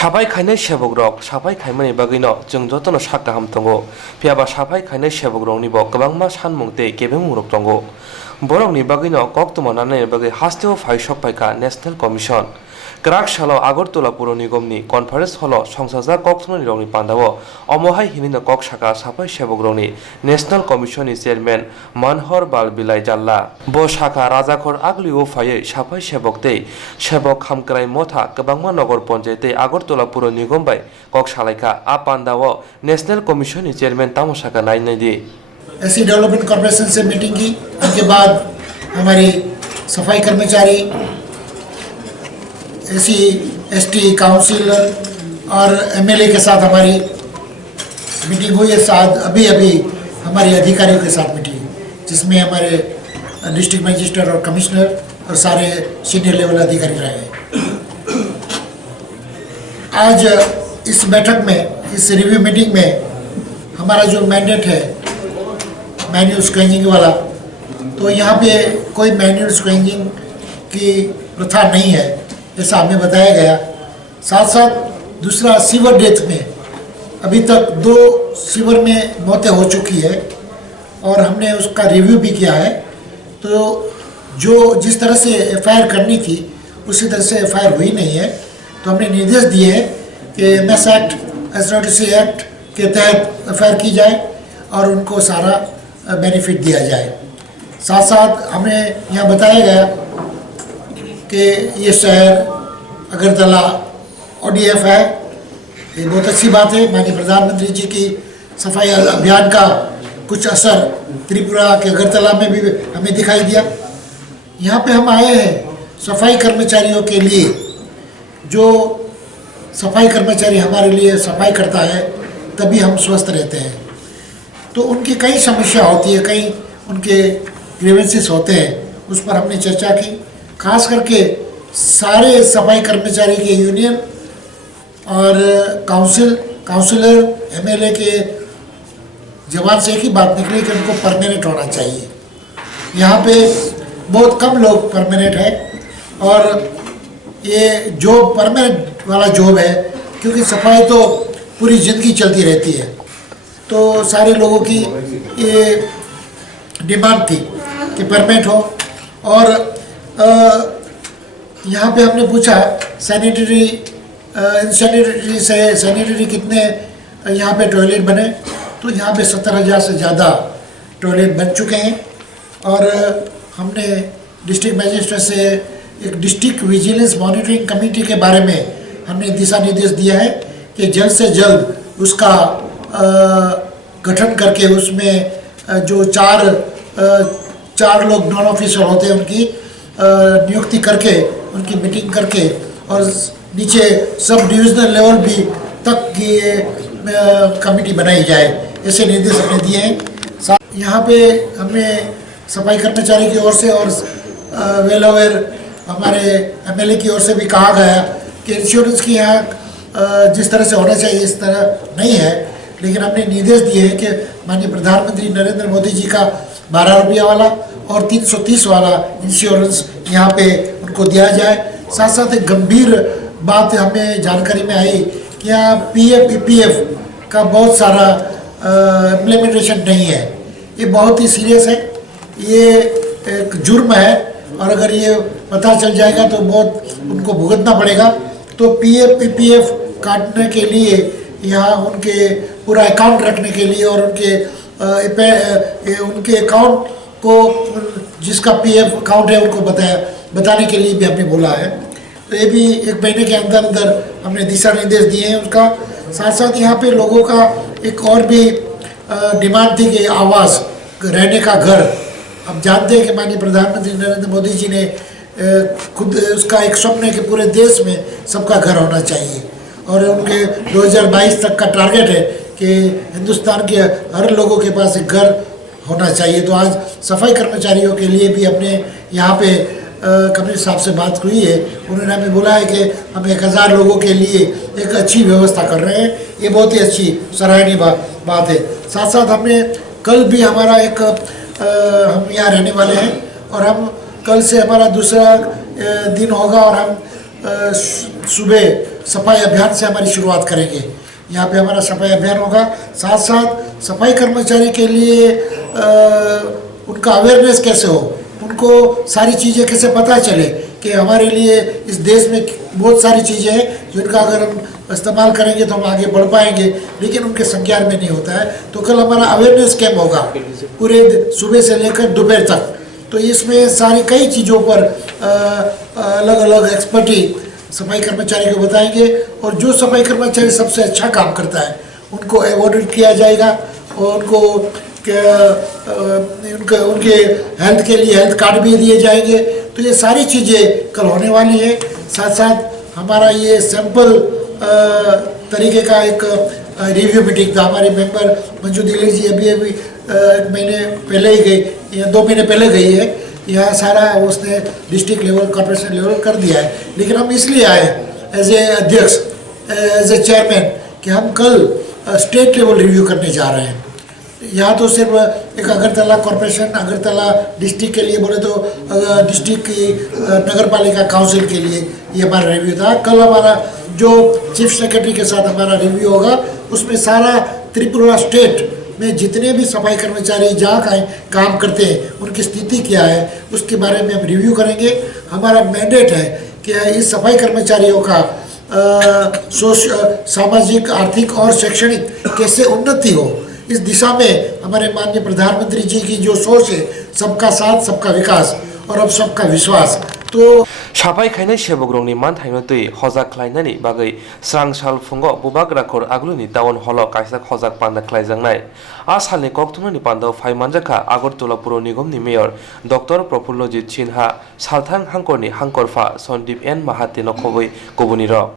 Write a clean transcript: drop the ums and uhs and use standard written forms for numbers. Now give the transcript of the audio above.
साफाई खायनाय सेबक रक साफाई खायमानि बागैनो जों जतनो सा गाहाम दंगो फियाबा साफाई खायनाय सेबक रकनिबो गोबांमा सानमुं तै गेबेंमुं रक दंगो बरकनि बागैनो कक्तमानानै बागै हास्तेव फाइ सफाइका नेशनेल कमिशन क्राक सालो आगरतला पुर निगमनि कनफारेन्स हल संसाजा कक्तमनि रकनि पान्दाव अमहाय हिनिनो कक साका साफाई सेबक रकनि नेशनेल कमिशननि चेयरमैन मनहर बाल बिलाइ जाल्ला ब साका राजाखर आगलिउ फायै साफाई सेबक तै सेबक खामक्राय मथा गोबांमा नगर पन्चायतै आगरतला पुर निगम बाय कक सालायका आ पान्दाव नेशनल कमिशननि चेयरमैन तामसाका नायनायदि ऐसी डेवलपमेंट कॉर्पोरेशन से मीटिंग की। उसके बाद हमारी सफाई कर्मचारी एसी एसटी काउंसिलर और एमएलए के साथ हमारी मीटिंग हुई है। साथ अभी हमारी अधिकारियों के साथ मीटिंग जिसमें हमारे डिस्ट्रिक्ट मजिस्ट्रेट और कमिश्नर और सारे सीनियर लेवल अधिकारी रहे। आज इस बैठक में इस रिव्यू मीटिंग में हमारा जो मैंडेट है मैन्यूअल स्क्वेंजिंग वाला, तो यहाँ पे कोई मैन्यूअल स्क्वेंजिंग की प्रथा नहीं है ऐसा हमें बताया गया। साथ साथ दूसरा सीवर डेथ में अभी तक 2 सीवर में मौतें हो चुकी है और हमने उसका रिव्यू भी किया है। तो जो जिस तरह से एफआईआर करनी थी उसी तरह से एफआईआर हुई नहीं है, तो हमने निर्देश दिए हैं कि एमएस एक्ट एसडीसी एक्ट के तहत एफआईआर की जाए और उनको सारा बेनिफिट दिया जाए। साथ साथ हमें यहाँ बताया गया कि ये शहर अगरतला ODF है, ये बहुत अच्छी बात है। माननीय प्रधानमंत्री जी की सफाई अभियान का कुछ असर त्रिपुरा के अगरतला में भी हमें दिखाई दिया। यहाँ पे हम आए हैं सफाई कर्मचारियों के लिए। जो सफाई कर्मचारी हमारे लिए सफाई करता है तभी हम स्वस्थ रहते हैं। तो उनकी कई समस्या होती है, कई उनके ग्रीवेंसेस होते हैं, उस पर हमने चर्चा की। खास करके सारे सफाई कर्मचारी के यूनियन और काउंसिलर एमएलए के जवान से एक ही बात निकली कि उनको परमानेंट होना चाहिए। यहाँ पे बहुत कम लोग परमानेंट है और ये जॉब परमानेंट वाला जॉब है, क्योंकि सफाई तो पूरी ज़िंदगी चलती रहती है। तो सारे लोगों की ये डिमांड थी कि परमानेंट हो। और यहाँ पे हमने पूछा सैनिटरी कितने यहाँ पे टॉयलेट बने, तो यहाँ पे 70,000 से ज़्यादा टॉयलेट बन चुके हैं। और हमने डिस्ट्रिक्ट मजिस्ट्रेट से एक डिस्ट्रिक्ट विजिलेंस मॉनिटरिंग कमेटी के बारे में हमने दिशा निर्देश दिया है कि जल्द से जल्द उसका गठन करके उसमें जो चार लोग नॉन ऑफिसर होते हैं उनकी नियुक्ति करके उनकी मीटिंग करके और नीचे सब डिविजनल लेवल भी तक की कमेटी बनाई जाए, ऐसे निर्देश हमने दिए हैं। यहाँ पे हमने सफाई कर्मचारी की ओर से और वेल अवेयर हमारे एमएलए की ओर से भी कहा गया कि इंश्योरेंस की यहाँ जिस तरह से होना चाहिए इस तरह नहीं है, लेकिन हमने निर्देश दिए हैं कि माननीय प्रधानमंत्री नरेंद्र मोदी जी का 12 रुपया वाला और 330 वाला इंश्योरेंस यहाँ पे उनको दिया जाए। साथ साथ एक गंभीर बात हमें जानकारी में आई कि यहाँ PF EPF का बहुत सारा इम्प्लीमेंटेशन नहीं है। ये बहुत ही सीरियस है, ये एक जुर्म है और अगर ये पता चल जाएगा तो बहुत उनको भुगतना पड़ेगा। तो PF EPF काटने के लिए यहाँ उनके पूरा अकाउंट रखने के लिए और उनके अकाउंट को जिसका PF अकाउंट है उनको बताने के लिए भी हमने बोला है। तो ये भी 1 महीने के अंदर हमने दिशा निर्देश दिए हैं उसका। साथ साथ यहाँ पे लोगों का एक और भी डिमांड थी कि आवास, रहने का घर। अब जानते हैं कि माननीय प्रधानमंत्री नरेंद्र मोदी जी ने खुद उसका एक स्वप्न है कि पूरे देश में सबका घर होना चाहिए और उनके 2022 तक का टारगेट है कि हिंदुस्तान के हर लोगों के पास एक घर होना चाहिए। तो आज सफाई कर्मचारियों के लिए भी अपने यहाँ पे कमिश्नर साहब से बात हुई है, उन्होंने हमें बोला है कि हम 1000 लोगों के लिए एक अच्छी व्यवस्था कर रहे हैं। ये बहुत ही अच्छी सराहनीय बात है। साथ साथ हमने कल भी हमारा एक हम यहाँ रहने वाले हैं और हम कल से हमारा दूसरा दिन होगा और हम सुबह सफाई अभियान से हमारी शुरुआत करेंगे। यहाँ पे हमारा सफाई अभियान होगा, साथ साथ सफाई कर्मचारी के लिए उनका अवेयरनेस कैसे हो, उनको सारी चीज़ें कैसे पता चले कि हमारे लिए इस देश में बहुत सारी चीज़ें हैं जिनका अगर हम इस्तेमाल करेंगे तो हम आगे बढ़ पाएंगे, लेकिन उनके संज्ञान में नहीं होता है। तो कल हमारा अवेयरनेस कैंप होगा पूरे सुबह से लेकर दोपहर तक। तो इसमें सारी कई चीज़ों पर अलग अलग एक्सपर्टी सफाई कर्मचारी को बताएंगे, और जो सफाई कर्मचारी सबसे अच्छा काम करता है उनको अवॉर्डेड किया जाएगा, और उनके हेल्थ के लिए हेल्थ कार्ड भी दिए जाएंगे। तो ये सारी चीज़ें कल होने वाली है। साथ साथ हमारा ये सैंपल तरीके का एक रिव्यू मीटिंग था। हमारे मेंबर मंजू दिलेर जी अभी एक महीने पहले ही गई, या 2 महीने पहले गई है। यहाँ सारा उसने डिस्ट्रिक्ट लेवल कॉर्पोरेशन लेवल कर दिया है, लेकिन हम इसलिए आए एज ए अध्यक्ष, एज ए चेयरमैन, कि हम कल स्टेट लेवल रिव्यू करने जा रहे हैं। यहाँ तो सिर्फ एक अगरतला कॉर्पोरेशन, अगरतला डिस्ट्रिक्ट के लिए बोले तो डिस्ट्रिक्ट की नगर पालिका काउंसिल के लिए ये हमारा रिव्यू था। कल हमारा जो चीफ सेक्रेटरी के साथ हमारा रिव्यू होगा, उसमें सारा त्रिपुरा स्टेट में जितने भी सफाई कर्मचारी जहाँ कहीं काम करते हैं उनकी स्थिति क्या है उसके बारे में हम रिव्यू करेंगे। हमारा मैंडेट है कि इस सफाई कर्मचारियों का सामाजिक, आर्थिक और शैक्षणिक कैसे उन्नति हो, इस दिशा में हमारे माननीय प्रधानमंत्री जी की जो सोच है, सबका साथ सबका विकास और अब सबका विश्वास। तो साफाई खायनाय सेबकरंनि मानथायनो तै हजाक खालायनायनि बागै स्रांसाल फुंगाव बुबाग राखर आगुलनि टाउन हलाव कायसा हजाक पान्दा खालायजांनाय। आ सालनि कक्टुमानि पान्दाव फायमानजाखा आगरतला पुर निगमनि मेयर डॉक्टर प्रफुल्लजित सिन्हा सालथां हांकरनि हांकरफा सन्दीप एन माहाते नखबै गुबुनि र।